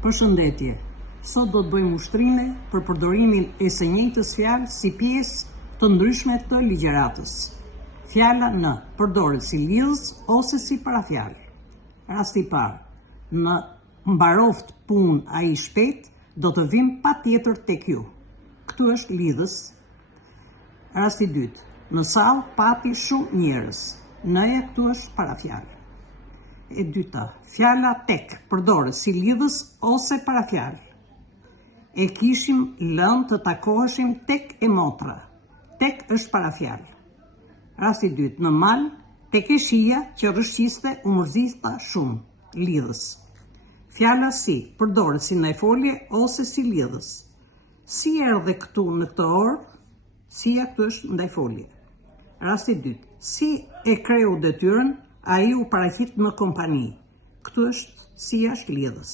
Përshëndetje. Sot do të bëjmë ushtrime për përdorimin e së njëjtës fjalë si pjesë të ndryshme të ligjëratës. Fjala në përdoret si lidhës ose si parafjalë. Rasti i parë, në mbaroft punë ai shpejt, do të vim patjetër tek ju. Këtu është lidhës. Rasti i dytë, në sallë pati shumë njerëz. Në-ja këtu është parafjalë. E dyta, fjala tek përdoret si lidhës ose parafjalë. E kishim lënë të takoheshim tek e motra. Tek është parafjalë. Rasti i dytë, në mal, tek e shija që rrëshqiste u mërzita shumë. Lidhës. Fjala si përdoret si ndajfolje ose si lidhës. Si erdhe këtu në këtë orë? Sia këtu është ndajfolje. Rasti i dytë, si e kreu detyrën, ai u paraqit në kompani. Këtu është sia është lidhës.